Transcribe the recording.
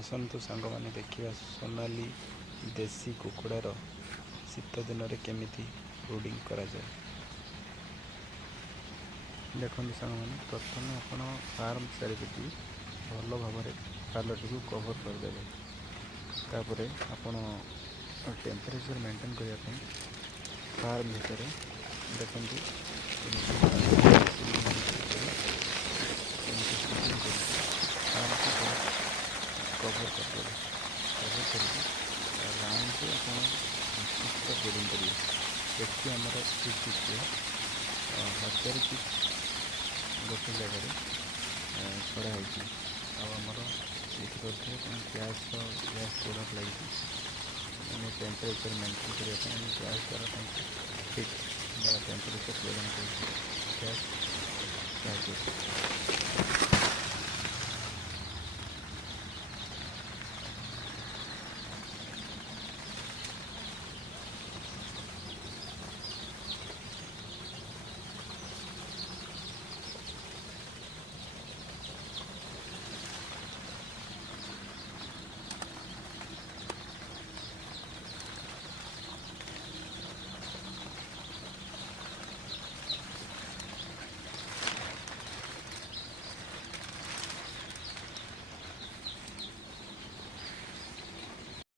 ଆସନ୍ତୁ ସାଙ୍ଗମାନେ ଦେଖିବା ସୋନାଲି ଦେଶୀ କୁକୁଡ଼ାର ଶୀତ ଦିନରେ କେମିତି ବ୍ରୁଡ଼ିଂ କରାଯାଏ। ଦେଖନ୍ତୁ ସାଙ୍ଗମାନେ, ପ୍ରଥମେ ଆପଣ ଫାର୍ମ ଚାରିପଟେ ଭଲ ଭାବରେ ପାଲଟିକୁ କଭର୍ କରିଦେବେ। ତାପରେ ଆପଣ ଟେମ୍ପରେଚର୍ ମେଣ୍ଟେନ୍ କରିବା ପାଇଁ ଫାର୍ମ ଭିତରେ ଦେଖନ୍ତୁ ଫାର୍ମକୁ ପୁରା କଭର୍ କରିଦେବେ। କଭର୍ କରିକି ରାଉଣ୍ଡରେ ଆପଣ 25ଟା ବ୍ରିଡ଼ିଂ କରିବେ। ଏଠି ଆମର ପିଚ୍ରେ 1000 ପିଚ୍ ଗୋଟେ ଜାଗାରେ ଛଡ଼ା ହେଇଛି। ଆଉ ଆମର ଦେଖିପାରୁଥିବେ କ'ଣ ଗ୍ୟାସ୍ ପ୍ରୋଡ଼କ୍ଟ ଲାଗିଛି, ମାନେ ଟେମ୍ପରେଚର୍ ମେଣ୍ଟେନ୍ କରିବା ପାଇଁ ଆମେ ଗ୍ୟାସ୍ ଦ୍ୱାରା ତାଙ୍କୁ ହିଟ୍ ବା ଟେମ୍ପରେଚର୍ ପ୍ରଦାନ କରୁଛୁ ଗ୍ୟାସ୍ ସାହାଯ୍ୟରେ।